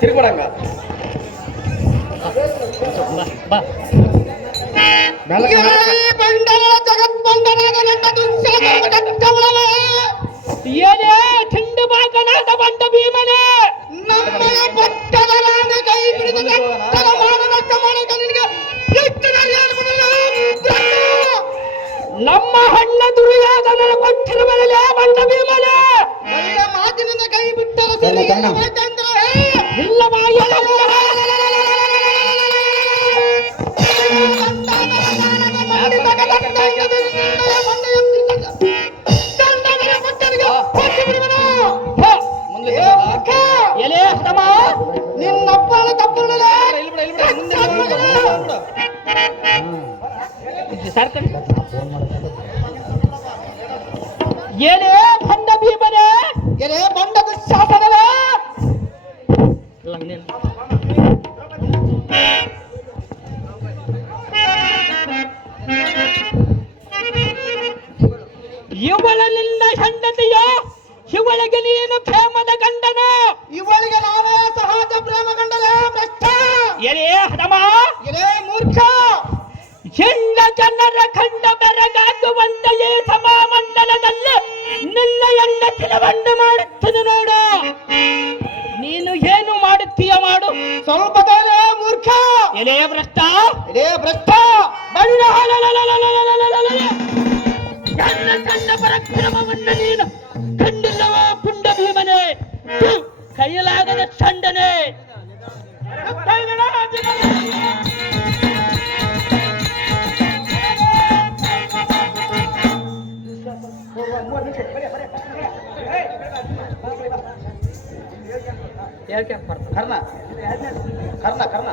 ತಿರುಗುಡಂಗ ಏನೇ ತಿಂಡು ಬಾಕನಾದ ಬಂಡ ಭೀಮನೆ ನಮ್ಮಯ ಪಟ್ಟದಲಾನ ಕೈ ಹಿಡಿದು ನೆಟ್ಟದ ಮಾನನಷ್ಟ ಮಾಡಕ ನಿನಗೆ ನಮ್ಮ ಹಣ್ಣ ದುರ್ಯೋಧನನ ಕೊಟ್ಟಿರುವಲ್ಲ ಬಂಡ ಭೀಮನೆ ಒಳ್ಳೆ ಮಾತಿನಿಂದ ಕೈ ಬಿಟ್ಟರು ಸರಿ ಇಲ್ಲ ನಿನ್ನಪ್ಪನ ತಪ್ಪು ಏನೇ ಬಂಡ ಭೀಮನೆ ಏನೇ ಬಂಡದ ಶಾಸನದ ಇವಳ ನಿನ್ನ ಹೆಂಡತಿಯೋ ಇವಳಿಗೆ ನೀನು ಪ್ರೇಮದ ಗಂಡನ ಇವಳಿಗೆ ನಾವೇ ಸಹಜ ಪ್ರೇಮ ಗಂಡಲೇ ಭ್ರಷ್ಟ ಎರೇ ಹದಮ ಎರೇ ಮೂರ್ಖ ಎಲ್ಲ ಜನರ ಖಂಡ ಬೆರಗಾಗುವಂತ ಈ ಸಭಾಮಂಡಲದಲ್ಲಿ ನಿನ್ನ ಹೆಂಡತಿನ ಬಂಡ ಮಾಡುತ್ತದೆ ನೋಡು ನೀನು ಏನು ಮಾಡುತ್ತೀಯ ಮಾಡು ಸ್ವಲ್ಪ ತಾನೇ ಮೂರ್ಖ ಎಲೆ ಭ್ರಷ್ಟ ನನ್ನ ಸಣ್ಣ ಪರಾಕ್ರಮವನ್ನ ನೀನು ಕಂಡಿಲ್ಲವ ಪುಂಡ ಭೀಮನೆ ಕೈಯಲಾಗದ ಚಂಡನೆ ಕರ್ಣ ಕರ್ಣ ಕರ್ಣ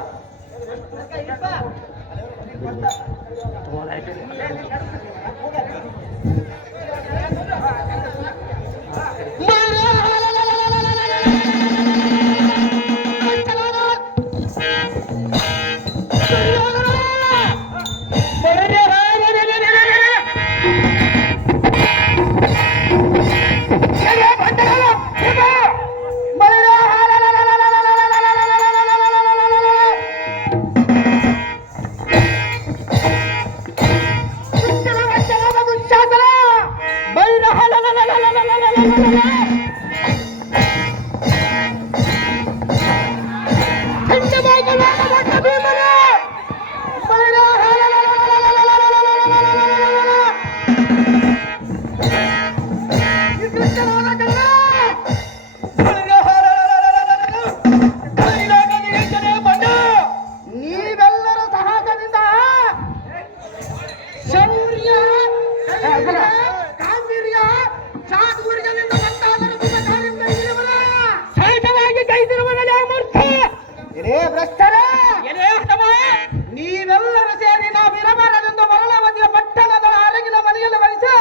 ನೀವೆಲ್ಲರೂ ಸೇರಿ ನಾವಿರಬಾರದೆಂದು ಮರಳವತಿಯ ಪಟ್ಟಣದ ಅರಗಿನ ಮನೆಯಲ್ಲಿ ವಹಿಸಿ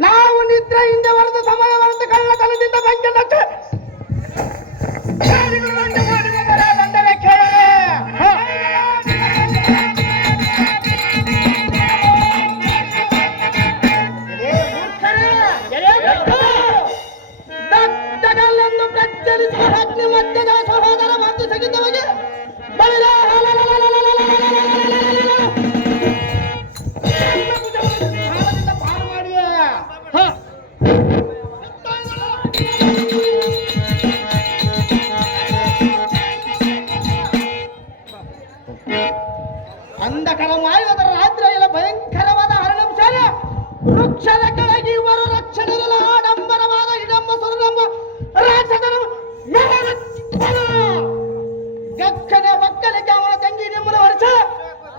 ನಾವು ನಿದ್ರೆಯಿಂದ ಹೊರದು ಸಮಯವಂತ ಕಳ್ಳತನದಿಂದ ಬಂದ ದತ್ತಗಲ್ಲೆಂದು ಪ್ರಜ್ವಲಿಸುವ ಅಗ್ನಿ ಮಧ್ಯದ ಸಹೋದರ ಮತ್ತು ಸಗಿತವಾಗಿ ಅಂಧಕರವಾದ ರಾತ್ರಿಯ ಭಯಂಕರವಾದ ಹರಣಿಂಶ ವೃಕ್ಷದ ಕೆಳಗೆ ಇವರು ರಕ್ಷಣೆಗಳ ಆಡಂಬರವಾದ ಹಿಡಂಬ ಸುರನಂಬ ರಾಕ್ಷಸನ ಗಕ್ಕನೆ ಮಕ್ಕಳಿಗೆ ಅವನ ತಂಗಿ ನಿಮ್ಮನ ವರ್ಷ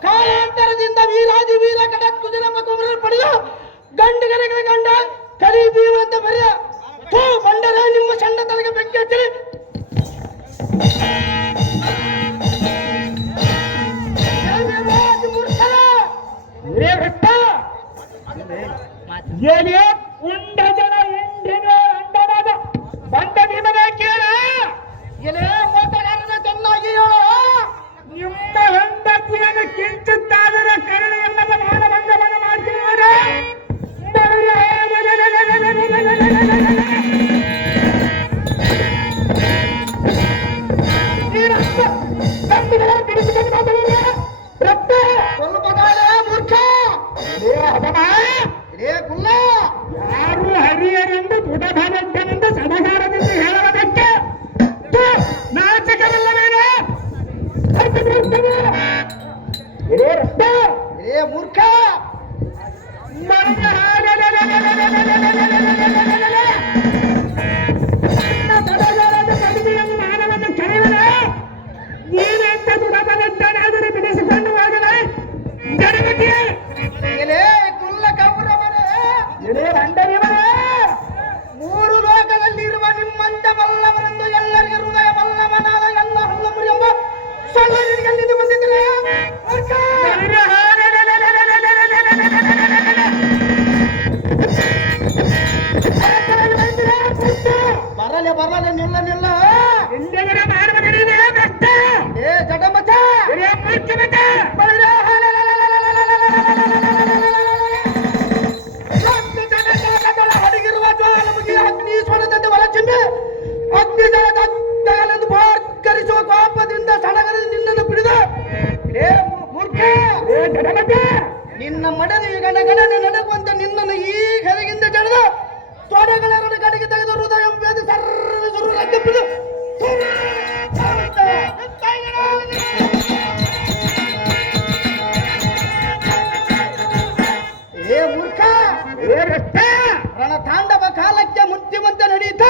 ಕಾಲಾಂತರದಿಂದ ವೀರಾದಿ ವೀರ ಕಡಕ್ಕು ನಮ್ಮ ಕುಮರ ಪಡೆದು ಗಂಡುಗರಿಗೆ ಗಂಡ ಕರಿ ಬೀವಂತ ಬರೆಯ ಬಂಡರೆ ನಿಮ್ಮ ಸಣ್ಣ ತನಗೆ ಬೆಂಕಿ ಹಚ್ಚಿರಿ ಏನೇ ಉಂಡ ಜನ ಎಂಡಿನ ಅಂಡನಾದ ಬಂಡ ಭೀಮನ ಕೇಳ ಎಲೆ ಮೋಸಗಾರನ ಚೆನ್ನಾಗಿ ನಿಮ್ಮ ಹೆಂಡತಿಯನ್ನು ಕಿಂಚುತ್ತಾದರೆ ಕರುಣೆಯಲ್ಲದ ಮಾನಭಂಗವನ್ನು ಮಾಡ್ತಿದ್ದಾರೆ ಸ್ವಲ್ಪ ಮೂರ್ಖ ಕುಲ್ಲ ಯಾರು ಹರಿಯರೆಂದು ಬುಧಭಾಗಂತನೆಂದು ಸಭಾಗಾರದಿಂದ ಹೇಳುವುದಕ್ಕೆ ನಾಚಕವಲ್ಲವೇನು? ಮೂರ್ಖ ಮಾನವನ್ನು ಕರೆಯುವ ನೀನೆಂತ ಬುಧಭಾಗಂತನಾದರೂ ಬಿಡಿಸಿಕೊಂಡು ಹೋಗಲೇ ಜಡಗತಿಯ ಕುಲ್ಲ ಕೌರವರೇ ಅಂಡರಿವರೇ ಮೂರು ಲೋಕದಲ್ಲಿರುವ ನಿಮ್ಮಂತ ಬಲ್ಲವರೆಂದು ಎಲ್ಲರಿಗೆ ಹೃದಯ ಬಲ್ಲವನಾದ ಎಲ್ಲ ಹಲ್ಲಮುರಿ ಎಂಬ ಸಲ್ಲರಿಗೆ ಬಂದಿದ್ದರೆ ಬರಲೆ ಬರಲೆ ನಿಲ್ಲ ನಿಲ್ಲ ಹಿಂದೆಗಡೆ ಮಾಡುವುದರಿಂದ ಕಷ್ಟ ಏ ಜಗಮತ ಅಡಗಿರುವ ಜ್ವಾಲಮುಖಿ ಅಗ್ನಿ ಸ್ವರದಂತೆ ಹೊರಚಿಮ್ಮೆ ಅಗ್ನಿ ಜಲದೆಂದು ಭಾರ್ಕರಿಸುವ ಕೋಪದಿಂದ ಸಡಗರದಿಂದ ನಿನ್ನನ್ನು ಬಿಡಿದು ಏ ಮೂರ್ಖ ನಿನ್ನ ಮಡದಿ ಗಡಗಡನೆ ನಡಗುವಂತೆ ನಿನ್ನನ್ನು ಈ ಕೆಳಗಿಂದ ಜಡದು ತೊಡೆಗಳೆರಡು ಕಡೆಗೆ ತೆಗೆದು ಹೃದಯ ಬೇದು ಸರ್ವ ಸುರುಳಂತೆ ಬಿಡು ಏ ಮೂರ್ಖ ರಣತಾಂಡವ ಕಾಲಕ್ಕೆ ಮುತ್ತಿವಂತೆ ನಡೆಯುತ್ತ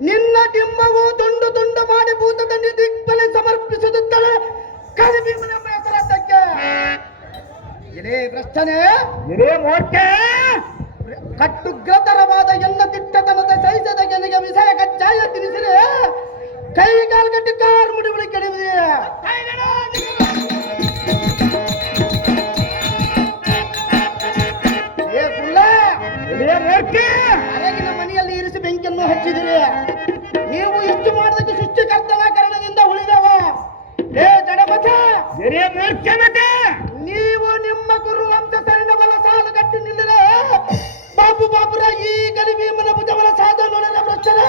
ನಿನ್ನ ಡಿಂಬವು ತುಂಡು ತುಂಡು ಮಾಡಿ ಭೂತದಲ್ಲಿ ದಿಗ್ಬಲೆ ಸಮರ್ಪಿಸುತ್ತಲೇ ಕರಿಬೀಮನೆಂಬ ಹೆಸರದ್ದಕ್ಕೆ ಇದೇ ಭ್ರಷ್ಟನೇ ಕಟ್ಟುಗ್ರತರವಾದ ಎಲ್ಲ ದಿಟ್ಟತನದ ಸಹಿಸದ ಗೆಲಿಗೆ ವಿಷಯ ಕಚ್ಚಾಯ ತಿನಿಸಿದೆ ಕೈ ಕಾಲು ಕಟ್ಟಿ ಕಾರ್ ಮುಡಿಬಿಡಿ ಕೆಡವಿದೆ ಅರಗಿನ ಮನೆಯಲ್ಲಿ ಇರಿಸಿ ಬೆಂಕಿಯನ್ನು ಹಚ್ಚಿದಿರಿ ನೀವು ಇಷ್ಟು ಮಾಡೋದಕ್ಕೆ ಸೃಷ್ಟಿಕರ್ತನ ಕಾರಣದಿಂದ ಉಳಿದವ ಏ ಜಡಮತ ನೀವು ನಿಮ್ಮ ಗುರು ವಂಶ ಸೈನ್ಯವಲ ಸಾಲು ಕಟ್ಟಿ ನಿಲ್ಲಿದೆ ಬಾಬು ಬಾಬುರ ಈ ಗರಿಭೀಮನ ಭುಜವನ ಸಾಧ ನೋಡಿದ ಭ್ರಷ್ಟರೇ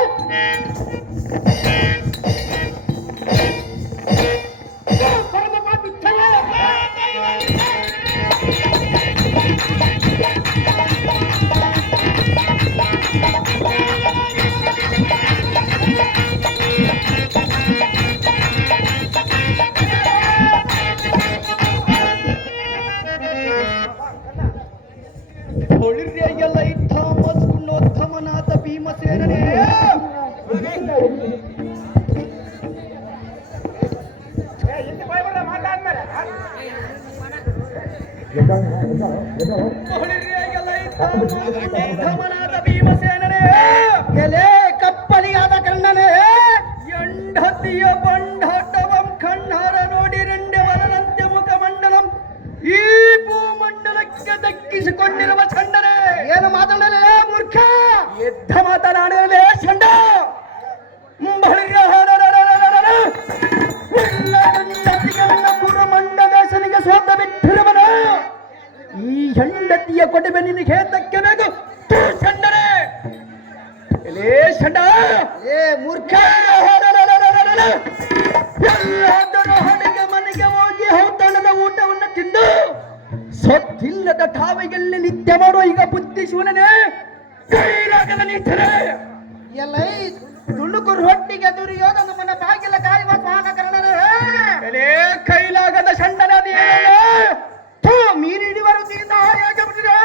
ಪರಮ ಪಾಪಿ ಛಲ. ಹೊಳಿರ್ಯಾಗೆಲ್ಲ ಇಟ್ಟ ಮಸ್ಕುಣ್ಣೋತ್ತಮನಾಥ ಭೀಮಸೇನನೇ ಭೀಮಸೇನನೇ ಎಲೆ ಕಪ್ಪಲಿಯಾದ ಕಣ್ಣನೇ ಎಂಡತಿಯ ಬಂಡಾಟವಂ ಕಣ್ಣಾರ ನೋಡಿ ರೆಂಡೆ ವರನಂತೆ ಮುಖಮಂಡಲಂ ಈ ಭೂಮಂಡಲಕ್ಕೆ ದಕ್ಕಿಸಿಕೊಂಡಿರುವ ಚಂಡನೆ ಏನು ಮಾತಾಡಲೇ ಮೂರ್ಖ ಯುದ್ಧ ಮಾತನಾಡಲೇ ಚಂಡ ಗುರುಮಂಡಲೇಶನಿಗೆ ಸೋತ ಬಿಟ್ಟಿರುವನ ಈ ಹೆಂಡತಿಯ ಕೊಡುವೆ ನಿನಗೆ ದಕ್ಕಬೇಕು ಚಂಡನೆ ಎಲೇ ಚಂಡ ಏ ಮೂರ್ಖ ಎಲ್ಲಾದರೂ ಹಣೆಗೆ ಮನೆಗೆ ಹೋಗಿ ಔತಣದ ಊಟವನ್ನು ತಿಂದು ಸೊತ್ತಿಲ್ಲದ ಠಾವಿಗೆಲ್ಲಿ ನಿತ್ಯ ಮಾಡುವ ಈಗ ಬುದ್ಧಿ ಶೂನ್ಯನೇ ಕೈಲಾಗದ ನಿಂತರೆ ಎಲ್ಲ ತುಳುಕುರು ಹೊಟ್ಟಿಗೆ ದುರ್ಯೋಧನ ಮನ ಬಾಗಿಲ ಕಾಯುವ ಸ್ವಾನಕರಣನೇ ಕೈಲಾಗದ ಷಂಡನ ಮೀರಿಡಿವರು ತೀರ್ಥ ಹಾಗೆ ಬಿಟ್ಟಿದೆ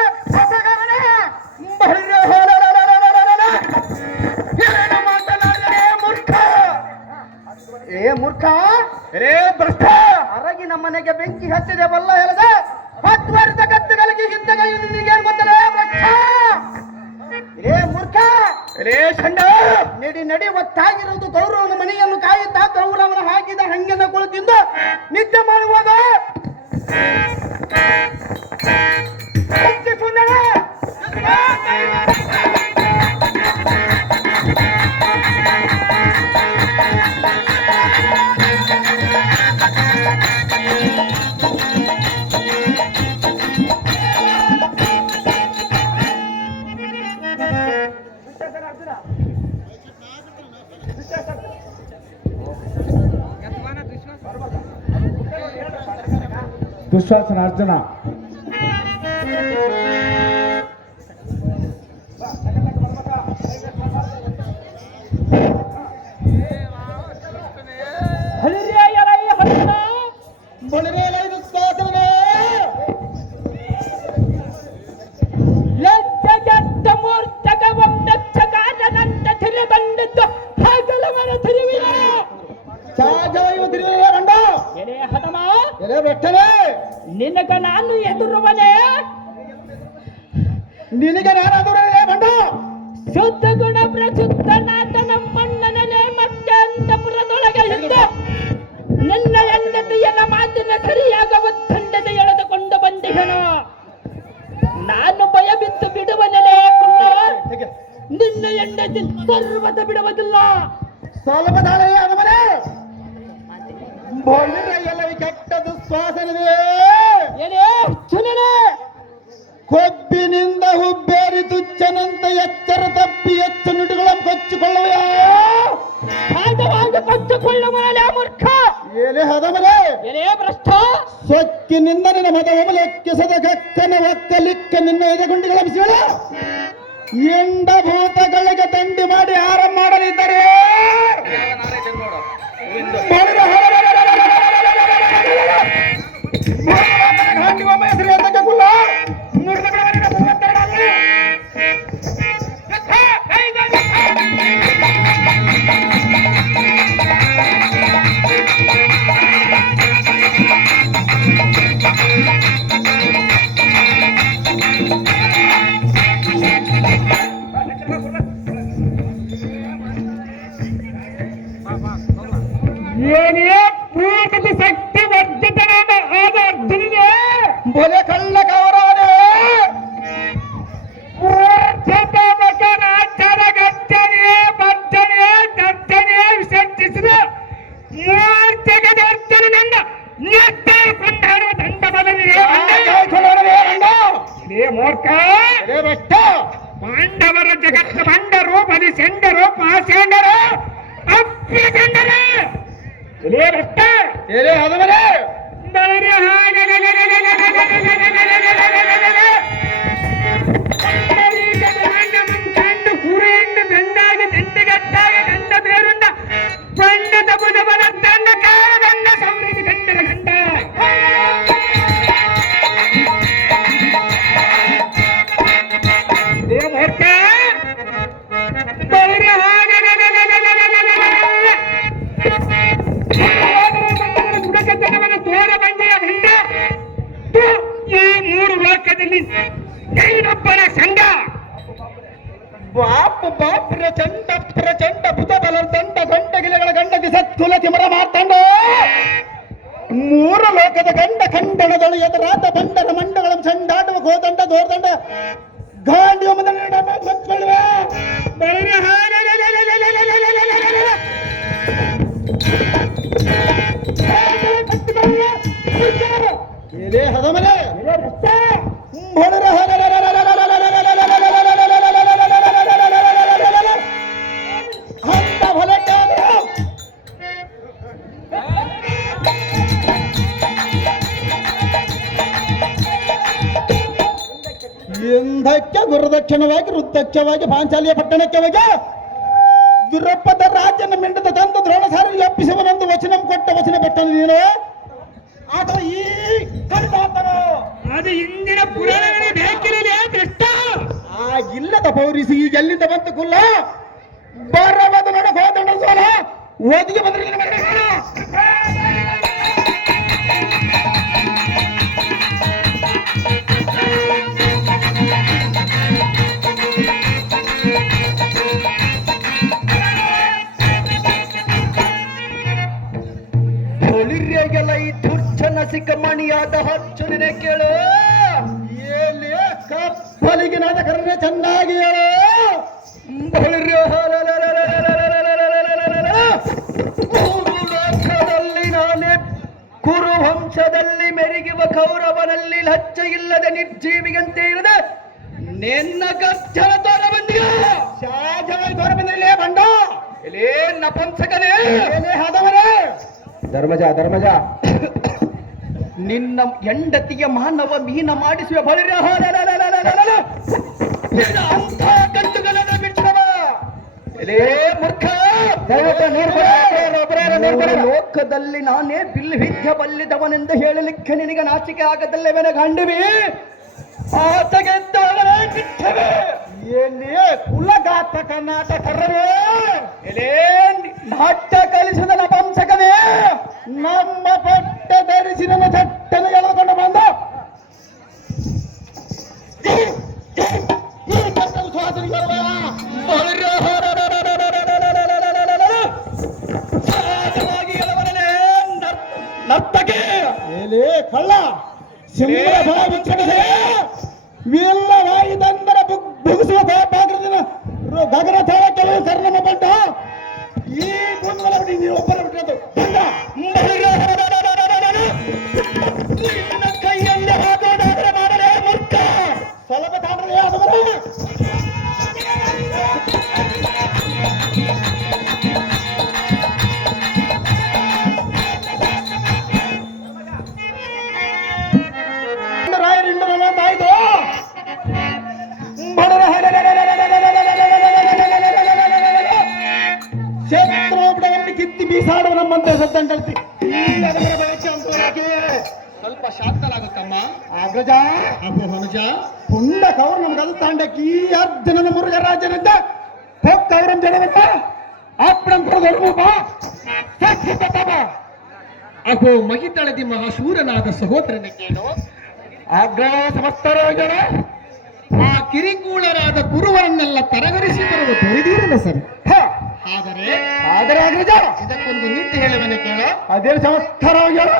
ಮಾತನಾಡಲೇ ಮೂರ್ಖ ಏ ಮೂರ್ಖ ರೇ ಭ್ರಷ್ಟ ಅರಗಿನ ಮನೆಗೆ ಬೆಂಕಿ ಹಚ್ಚಿದೆ ಬಲ್ಲ ಹೇಳದ 10 ವರ್ಷ ಕತ್ತುಗಳಿಗೆ ಹಿಂದಗೈ ನಿನಗೇನು ಗೊತ್ತಲೇ ಭ್ರಷ್ಟ ರೇ ಮೂರ್ಖ ರೇ ಚಂಡ ನಡಿ ನಡಿ ಒತ್ತಾಗಿರುವುದು ಗೌರವನ ಮನೆಯನ್ನು ಕಾಯುತ್ತಾ ಗೌರವನ ಹಾಕಿದ ಹಂಗೆನ ಕುಳಿತಿಂದ ನಿದ್ದೆ ಮಾಡುವಾಗ ದುಶ್ವಾಸನ ಅರ್ಜುನ ನಿನಗ ನಾನು ಎದುರುವನೆ ನಿನಗೆ ನಾನಾದರೂ ಬಂಡ ಶುದ್ಧ ಗುಣ ಪ್ರಶುದ್ಧನಾದ ನಮ್ಮಣ್ಣನೇ ಮತ್ತೆ ಅಂತಪುರದೊಳಗೆ ಇದ್ದ ನನ್ನ ಹೆಂಡತಿಯನ ಮಾತಿನ ಸರಿಯಾಗ ಒತ್ತಂಡದ ಎಳೆದುಕೊಂಡು ಬಂದಿಹನು. ನಾನು ಭಯ ಬಿದ್ದು ಬಿಡುವನೇ ನಿನ್ನ ಹೆಂಡತಿ ಸರ್ವತ ಬಿಡುವುದಿಲ್ಲ. ಸ್ವಲ್ಪ ದಾಳೆಯ ಅನುಮನೆ ಎಲ್ಲ ಕೆಟ್ಟ ದುಶ್ವಾಸನಿದೆ. ಏನೇ ಚುನನೆ ಕೊಬ್ಬಿನಿಂದ ಹುಬ್ಬೇರಿ ತುಚ್ಚನಂತ ಎಚ್ಚರ ತಪ್ಪಿ ಹೆಚ್ಚು ನುಡಿಗಳನ್ನು ಕೊಚ್ಚಿಕೊಳ್ಳುವ ಸಹಜವಾಗಿ ಕೊಚ್ಚಿಕೊಳ್ಳುವನೇ ಮೂರ್ಖ. ಏನೇ ಹದಮಲೆ ಏನೇ ಭ್ರಷ್ಟ ಸೊಕ್ಕಿನಿಂದ ನಿನ್ನ ಮತವನ್ನು ಲೆಕ್ಕಿಸದ ಕಕ್ಕನ ಒಕ್ಕಲಿಕ್ಕ ನಿನ್ನ ಎದೆಗುಂಡಿಗಳ ಬಿಸಿಳ ಎಂಡ ಭೂತಗಳಿಗೆ ದಂಡಿ ಮಾಡಿ ಆರಂಭ ಮಾಡಲಿದ್ದಾರೆ. ಏನೇ ಪೂರ್ಣದ ಶಕ್ತಿ ವರ್ಧಿತನಾದ ಆದ ಅರ್ಜುನಿಗೆ ಬಲೆ ಕಳ್ಳ ಕವರಾನೆ ಗರ್ಜನೆ ಭರ್ಜನೆ ಗರ್ಜನೆ ವಿಸರ್ಜಿಸಿದ ಮೂರ್ತಿಗೆ ಅರ್ಜುನನಿಂದ ಕೊಂಡಾಡುವ ದಂಡ ಬದಲಿದೆ. ಮೂರ್ಖ ಪಾಂಡವರ ಜಗತ್ತ ಬಂಡರು ಬಲಿ ಸೆಂಡರು ಪಾಸೆಂಡರು ಅಪ್ಪಿಸೆಂಡರು ಕಂಡು ಕುರಿಯಿಂದ ಬೆಂದಾಗ ದಂಡಗಟ್ಟಾಗ ಗಂಡ ಬೇರುಂಡ ಬಣ್ಣದ ಬುಧಬಲ ದಂಡ ಕಾಲ ದಂಡ ಸಮೃದ್ಧಿ ಗಂಡರ ಗಂಡ ತೋರ ಬಂದೆಯ ದಂಡ ಈ ಮೂರು ಲೋಕದಲ್ಲಿ ನೀನೊಬ್ಬನ ಸಂಘ ಬಾಪ್ ಪ್ರಚಂಡ ಬುಧ ಬಲ ದಂಡ ಗಂಡ ಗಿಲೆಗಳ ಗಂಡ ದಿಸತ್ಕುಲ ತಿಮರ ಮಾರ್ತಾಂಡ ಮೂರು ಲೋಕದ ಗಂಡ ಖಂಡನದಳು ಎದುರಾದ ಬಂಡರ ಮಂಡಗಳ ಚಂಡಾಡುವ ಗೋದಂಡ ದೋರ್ದಂಡ ಗಾಂಡಿ ಮಕ್ಕಳುವೆ ಹದಮನೆ ಎಂದಕ್ಕೆ ಗುರುದಕ್ಷಿಣವಾಗಿ ವೃತ್ತಕ್ಷವಾಗಿ ಪಾಂಚಾಲಿಯ ಪಟ್ಟಣಕ್ಕೆ ಹೋಗಿ ದುರಪ್ಪದ ರಾಜ್ಯನ ಮಿಂಡದ ತಂದು ದ್ರೋಣಸಾರರಿಗೆ ಅಪ್ಪಿಸುವನೊಂದು ವಚನ ಕೊಟ್ಟ ವಚನ ಕೊಟ್ಟನು ನೀನು. ಆತ ಈ ಕಡಿದಾತನು ಅದು ಇಂದಿನ ಪುರಾಣಗಳ ಬೇಕಿರಲಿ ದೃಷ್ಟ ಆಗಿಲ್ಲದ ಪೌರಿಸಿ ಈಗ ಎಲ್ಲಿಂದ ಬಂತು ಕುಲ್ಲ ಬರಬದ ನೋಡ ಹೋದಂಡ ಸೋಲ ಓದಿಗೆ ಬಂದ್ರೆ ಒಳಿರ್ಯಾಗೆಲ್ಲ ಈ ದುರ್ಜನಸಿಕ ಮಣಿಯಾದ ಅರ್ಜುನನೇ ಕೇಳು. ಎಲ್ಲಿ ಕಪ್ಪಲಿಗಿನಾದ ಕರನೆ ಚೆನ್ನಾಗಿ ಹೇಳು. ಲೋಕದಲ್ಲಿ ನಾನೇ ಕುರುವಂಶದಲ್ಲಿ ಮೆರುಗುವ ಕೌರವನಲ್ಲಿ ಲಜ್ಜ ಇಲ್ಲದ ನಿರ್ಜೀವಿಗಂತೆ ಇರದ ನಿನ್ನ ಗರ್ಜನ ತೋರ ಬಂದಿಯ ತೋರ ಬಂದಿರಲೇ ಬಂಡ ಎಲೇ ನಪುಂಸಕನೇ ಹದವರೇ ಧರ್ಮಜ ನಿನ್ನ ಹೆಂಡತಿಗೆ ಮಾನವ ಮೀನ ಮಾಡಿಸುವ ಬಳಿರ ಅಂತ ಗಂಟುಗಳನ್ನು ಬಿಟ್ಟವ ಎಲೇ ಮೂರ್ಖ, ಲೋಕದಲ್ಲಿ ನಾನೇ ಬಿಲ್ ವಿದ್ಯೆ ಬಲ್ಲಿದವನೆಂದು ಹೇಳಲಿಕ್ಕೆ ನಿನಗೆ ನಾಚಿಕೆ ಆಗದಲ್ಲವೇನ ಗಂಡುವಿ ಆತಗೆ ಬಿಟ್ಟವೆ ಎಲ್ಲಿ ಕುಲಘಾತಕ ನಾಟಕರವೇ, ಎಲೇ ನಾಟ್ಯ ಕಲಿಸಿದ ನಪಂಸಕವೇ, ನಮ್ಮ ಬಟ್ಟೆ ಧರಿಸಿ ನಮ್ಮ ಚಟ್ಟನ ಎಳೆದುಕೊಂಡು ಬಂದ ಈ ಕಟ್ಟಲು ಸ್ವಾತಂತ್ರ್ಯ ನರ್ತಕೆ ಏಲೇ ಕಳ್ಳ ಸಿಂಹ ಭಾವಿಸದೆ ವಿಲ್ಲವಾಯಿದಂದರ ಬುಗಿಸುವ ಪಾತ್ರದಿನ ಗಗನ ತಾಳ ಕೆಲವು ಕರ್ಣಮ ಬಂಡ ಈ ಗುಂಗಳ ಬಿಡಿ ನೀವು ಒಬ್ಬರ ಬಿಟ್ಟದ್ದು ಬಂಡ ನಿನ್ನ ಕೈಯಲ್ಲಿ ಹಾಕೋದಾದ್ರೆ ಮಾಡಲೇ ಮೂರ್ಖ. ಸ್ವಲ್ಪ ತಾಡ್ರೆ ಆದವರ ರಾಯರಿಂದ ಆಯ್ತು ಶತ್ರುಗಳನ್ನು ಕಿತ್ತಿ ಬೀಸಾಡುವ ನಮ್ಮಂತೆ ಸತ್ತಂಟಲ್ತಿ ಸ್ವಲ್ಪ ಶಾಂತಲಾಗುತ್ತಮ್ಮ. ಅಗ್ರಜ ಅಪ್ಪು ಮನುಜ ಪುಂಡ ಕೌರ್ ನಮ್ಗಲ್ ತಾಂಡಕ್ಕೆ ಈ ಅರ್ಜುನನ ಮುರುಘರಾಜನಿಂದ ಹೊಕ್ಕವರಂ ಜನವಿಲ್ಲ ಅಪ್ಪಣಂ ಕೊಡೋದು ಅಹೋ ಮಹಿತಳದಿ ಮಹಾಶೂರನಾದ ಸಹೋದರನ ಕೇಳು. ಆಗ್ರಹ ಸಮಸ್ತರಾಜನ ಆ ಕಿರಿಕೂಳರಾದ ಗುರುವರನ್ನೆಲ್ಲ ತರಗರಿಸಿ ಬರುವ ತೊರೆದೀರಲ್ಲ ಸರಿ. ಆದರೆ ಆದರೆ ಅಗ್ರಜ ಇದಕ್ಕೊಂದು ನೀತಿ ಹೇಳುವನೆ ಕೇಳು. ಅದೇ ಸಮಸ್ತರಾಜನ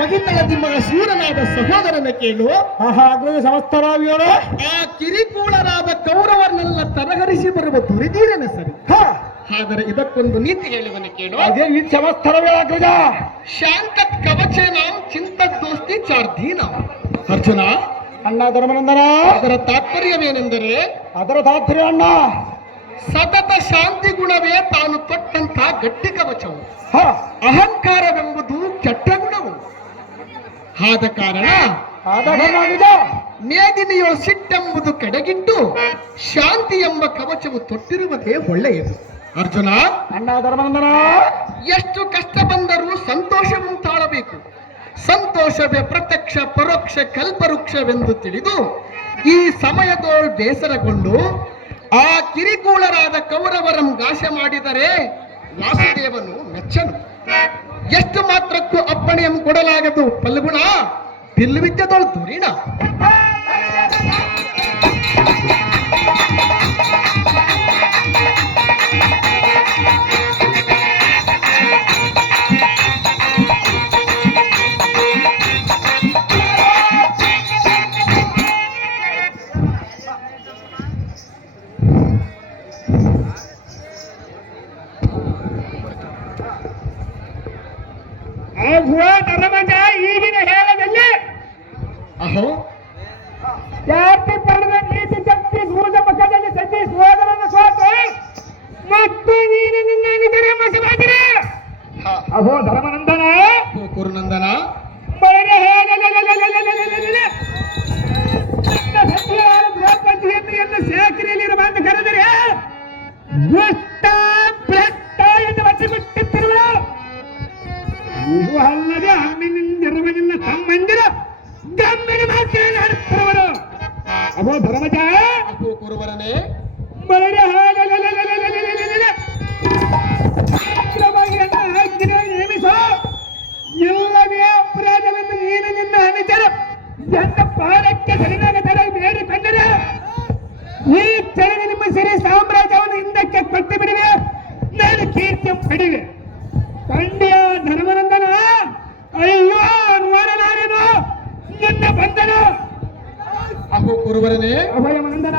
ಮಹಿತಳದಿ ಮಹಾಶೂರನಾದ ಸಹೋದರನ ಕೇಳು. ಹಾಗೂ ಸಮಸ್ತರಾಗಿಯೋಣ ಆ ಕಿರಿಕೂಳರಾದ ಕೌರವರನ್ನೆಲ್ಲ ತರಗರಿಸಿ ಬರುವ ತುರಿದೀರನ ಸರಿ. ಆದರೆ ಇದಕ್ಕೊಂದು ನೀತಿ ಹೇಳುವನೆ ಕೇಳು. ಅದೇ ಈ ಸಮಸ್ತರವೇ ಅಗ್ರಜ ಶಾಂತತ್ ಕವಚನಾಂ ಚಿಂತತ್ ದೋಸ್ತಿ ಚಾರ್ಧೀನಾಂ. ಅರ್ಜುನ ಅಣ್ಣ ಧರ್ಮನಂದನ ಅದರ ತಾತ್ಪರ್ಯವೇನೆಂದರೆ ಅದರ ತಾತ್ಪರ್ಯ ಅಣ್ಣ ಸತತ ಶಾಂತಿ ಗುಣವೇ ತಾನು ತೊಟ್ಟಂತ ಗಟ್ಟಿ ಕವಚವು. ಹ ಅಹಂಕಾರವೆಂಬುದು ಕೆಟ್ಟ ಗುಣವು. ಆದ ಕಾರಣ ಮೇದಿನಿಯೋ ಸಿಟ್ಟೆಂಬುದು ಕಡೆಗಿಟ್ಟು ಶಾಂತಿ ಎಂಬ ಕವಚವು ತೊಟ್ಟಿರುವುದೇ ಒಳ್ಳೆಯದು. ಅರ್ಜುನ ಅಣ್ಣ ಧರ್ಮನಂದನ ಎಷ್ಟು ಕಷ್ಟ ಬಂದರೂ ಸಂತೋಷವನ್ನು ತಾಳಬೇಕು. ಸಂತೋಷವೇ ಪ್ರತ್ಯಕ್ಷ ಪರೋಕ್ಷ ಕಲ್ಪವೃಕ್ಷವೆಂದು ತಿಳಿದು ಈ ಸಮಯದೋಳು ಬೇಸರಗೊಂಡು ಆ ಕಿರಿಕೂಳರಾದ ಕೌರವರಂ ಘಾಷ ಮಾಡಿದರೆ ವಾಸುದೇವನು ಮೆಚ್ಚನು. ಎಷ್ಟು ಮಾತ್ರಕ್ಕೂ ಅಪ್ಪಣೆಯನ್ನು ಕೊಡಲಾಗದು. ಪಲ್ಗುಣ ಬಿಲ್ಲು ವಿದ್ಯೆದೊಳು ಧುರೀಣ. ಅಹೋ ಧರ್ಮನಂದನ ಕುರುನಂದನ ದ್ರೌಪದಿಯನ್ನು ಸೇಕರಿಯಲ್ಲಿರುವ ಅಂತ ಕರೆದರೆ ದುಷ್ಟ ಭ್ರಷ್ಟ ಎಂದು ಬಚ್ಚಿಬಿಟ್ಟಿರುವರು. ಇದು ಅಲ್ಲದೆ ಅಮ್ಮಿನಿಂದಿರುವನಿಂದ ತಮ್ಮಂದಿರ ಗಮ್ಮಿನ ಮಾತಿನಲ್ಲಿ ಆಡುತ್ತಿರುವರು. ಅಹೋ ಧರ್ಮಜ ಕುರುಬರನೇ ನೇಮಿಸೋ ಇಲ್ಲವೇ ಅಪರಾಧವನ್ನು ನೀನು ನಿನ್ನ ಅನುಚರು ಎನ್ನ ಪಾದಕ್ಕೆ ಸರಿನಾಗ ತರ ಬೇಡಿಕೊಂಡರೆ ಈ ಚರಣ ನಿಮ್ಮ ಸಿರಿ ಸಾಮ್ರಾಜ್ಯವನ್ನು ಹಿಂದಕ್ಕೆ ಕೊಟ್ಟು ಬಿಡುವೆ, ನಾನು ಕೀರ್ತಿ ಪಡಿವೆ. ಕಂಡಿಯ ಧರ್ಮನಂದನ, ಅಯ್ಯೋ ನೋಡಲಾರೇನು ನಿನ್ನ ಬಂಧನ. ಅಹೋ ಕುರುಬರನೇ ಅಭಯಮನಂದನ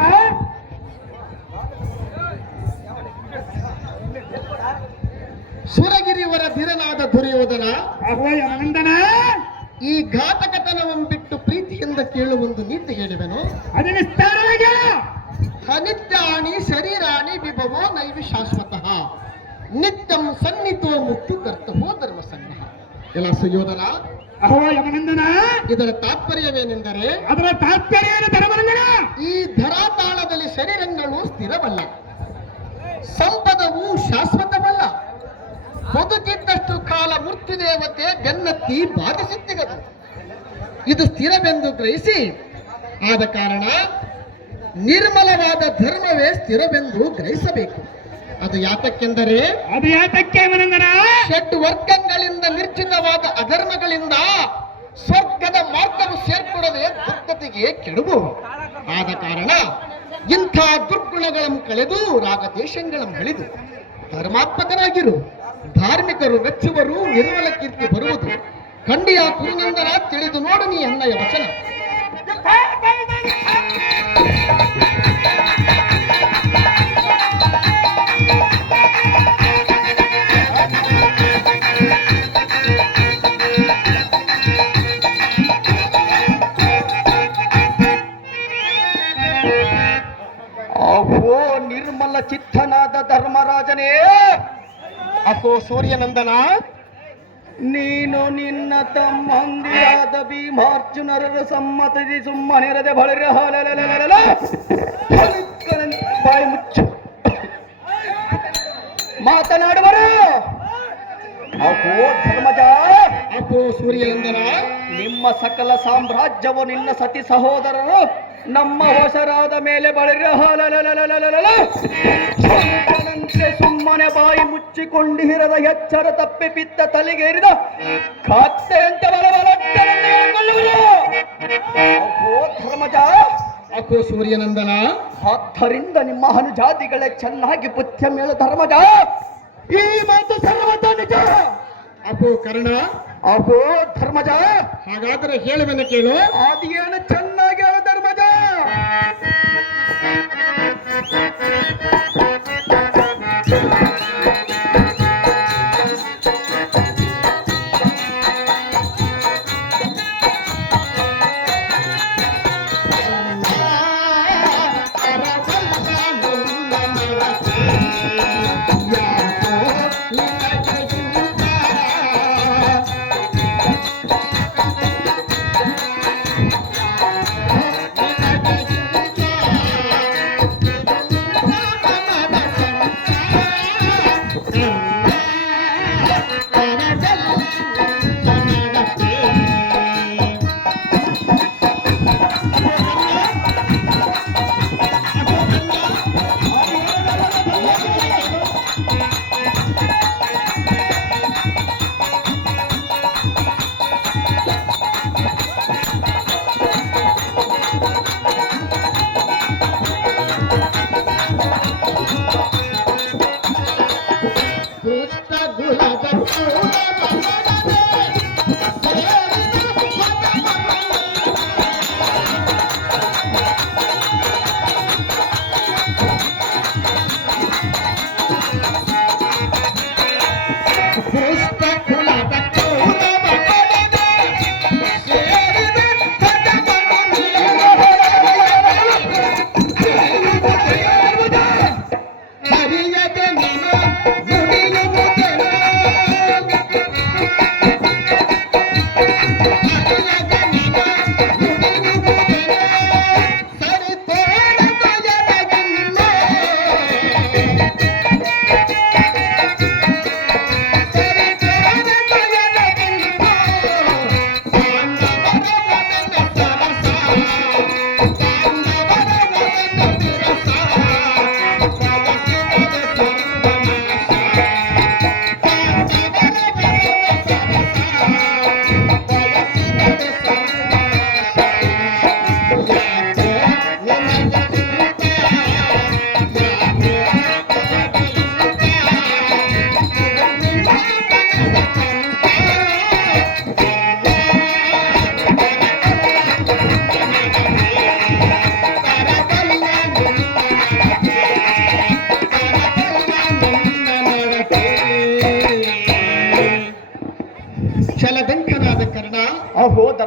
ಸುರಗಿರಿಯವರ ಧೀರನಾದ ದುರ್ಯೋಧನ, ಅಭಯಮನಂದನ ಈ ಘಾತಕತನವನ್ನು ಬಿಟ್ಟು ಪ್ರೀತಿಯಿಂದ ಕೇಳುವೊಂದು ನೀತಿ ಹೇಳಿದನು. ಅದು ವಿಸ್ತಾರವಾಗಿ ಅನಿತ್ಯಾಣಿ ಶರೀರಾಣಿ ವಿಭವೋ ನೈವಿ ಶಾಶ್ವತಃ ನಿತ್ಯಂ ಸನ್ನಿಧೋ ಮುಕ್ತಿ ಕರ್ತವೋ ಧರ್ಮ ಸಂಗ್ರಹ. ಎಲ್ಲ ಸುಯೋಧನ, ಅಭಯಮನಂದನ ಇದರ ತಾತ್ಪರ್ಯವೇನೆಂದರೆ ಅದರ ತಾತ್ಪರ್ಯ ಧರ್ಮನಂದನ ಈ ಧರಾತಾಳದಲ್ಲಿ ಶರೀರಗಳು ಸ್ಥಿರವಲ್ಲ, ಸಂಪದವು ಶಾಶ್ವತವಲ್ಲ. ಬದುಕಿದ್ದಷ್ಟು ಕಾಲ ಮೃತ್ಯುದೇವತೆ ಬೆನ್ನತ್ತಿ ಬಾಧಿಸುತ್ತಿಗದು. ಇದು ಸ್ಥಿರವೆಂದು ಗ್ರಹಿಸಿ, ಆದ ಕಾರಣ ನಿರ್ಮಲವಾದ ಧರ್ಮವೇ ಸ್ಥಿರವೆಂದು ಗ್ರಹಿಸಬೇಕು. ಅದು ಯಾತಕ್ಕೆಂದರೆ ಅದು ಯಾತಕ್ಕೆ ಮನಂದನ ಷಡ್ ವರ್ಗಗಳಿಂದ ನಿರ್ಜಿತವಾದ ಅಧರ್ಮಗಳಿಂದ ಸ್ವರ್ಗದ ಮಾರ್ಗವು ಸೇರ್ಪಡದೆ ದುರ್ಗತಿಗೆ ಕೆಡುವು. ಆದ ಕಾರಣ ಇಂಥ ದುರ್ಗುಣಗಳನ್ನು ಕಳೆದು ರಾಗದೇಶಗಳನ್ನು ಬೆಳೆದು ಧರ್ಮಾತ್ಮಕರಾಗಿರು. ಧಾರ್ಮಿಕರು ಮೆಚ್ಚುವರು, ನಿರ್ಮಲ ಕೀರ್ತಿ ಬರುವುದು. ಖಂಡಿಯ ಕುರುನಂದನ ತಿಳಿದು ನೋಡು ನೀ ಅನ್ನಯ ವಚನ. ಅಹೋ ನಿರ್ಮಲ ಚಿತ್ತನಾದ ಧರ್ಮರಾಜನೇ, ಅಹೋ ಸೂರ್ಯನಂದನ, ನೀನು ನಿನ್ನ ತಮ್ಮಂದಿಯಾದ ಭೀಮಾರ್ಜುನರ ಸಮ್ಮತಿ ಸುಮ್ಮನಿರದೆ ಬಳಿರ ಬಾಯಿ ಮುಚ್ಚು ಮಾತನಾಡುವರು. ಅಹೋ ಧರ್ಮಜ, ಅಹೋ ಸೂರ್ಯನಂದನ, ನಿಮ್ಮ ಸಕಲ ಸಾಮ್ರಾಜ್ಯವು ನಿನ್ನ ಸತಿ ಸಹೋದರರು ನಮ್ಮ ವಶರಾದ ಮೇಲೆ ಬಳಿರ ಸುಮ್ಮನೆ ಬಾಯಿ ಮುಚ್ಚಿಕೊಂಡಿರದ ಎಚ್ಚರ ತಪ್ಪಿ ಪಿತ್ತ ತಲೆಗೇರಿದ ಕತ್ತೆಯಂತೆ ಅಹೋ ಧರ್ಮಜ, ಅಹೋ ಸೂರ್ಯನಂದನ, ಆದ್ದರಿಂದ ನಿಮ್ಮ ಅನುಜಾತಿಗಳೇ ಚೆನ್ನಾಗಿ ಬುದ್ಧ ಮೇಳ ಧರ್ಮಜ. ಈ ಮಾತು ಸರ್ವತ ನಿಜ. ಅಹೋ ಕರ್ಣ, ಅಹೋ ಧರ್ಮಜ, ಹಾಗಾದರೆ ಹೇಳುವೆನು ಕೇಳು. ಅದೇನು ಚೆನ್ನಾಗಿ ಹೇಳು ಧರ್ಮಜ.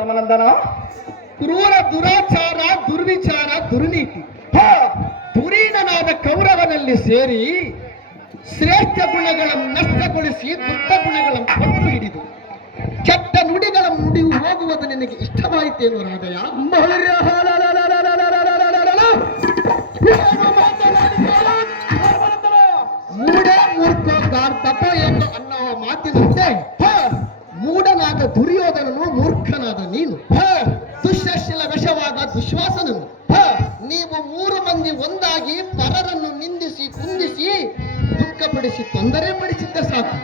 ಧರ್ಮನಂದನ. ಕ್ರೂರ ದುರಾಚಾರ, ದುರ್ವಿಚಾರ, ದುರ್ನೀತಿ ಧುರೀಣನಾದ ಕೌರವನಲ್ಲಿ ಸೇರಿ ಶ್ರೇಷ್ಠ ಗುಣಗಳನ್ನು ನಷ್ಟಗೊಳಿಸಿ ದುಷ್ಟ ಗುಣಗಳನ್ನು ಹೊತ್ತು ಹಿಡಿದು ಕೆಟ್ಟ ನುಡಿಗಳ ನುಡಿ ಹೋಗುವುದು ನಿನಗೆ ಇಷ್ಟವಾಯಿತೇನು ರಾಧಯ್ಯ? ಮೂಢ ಮೂರ್ಖ ತಪ ಎಂದು ಅನ್ನುವ ಮಾತಿನಂತೆ ಮೂಢನಾದ ದುರ್ಯೋಧನನು, ಮೂರ್ಖನಾದ ನೀನು, ದುಶ್ಶೀಲ ವಿಷವಾದ ದುಶ್ವಾಸನನು, ನೀವು 3 ಮಂದಿ ಒಂದಾಗಿ ಪರರನ್ನು ನಿಂದಿಸಿ ಕುಂದಿಸಿ ದುಃಖಪಡಿಸಿ ತೊಂದರೆ ಪಡಿಸಿದ್ದ ಸಾಕು.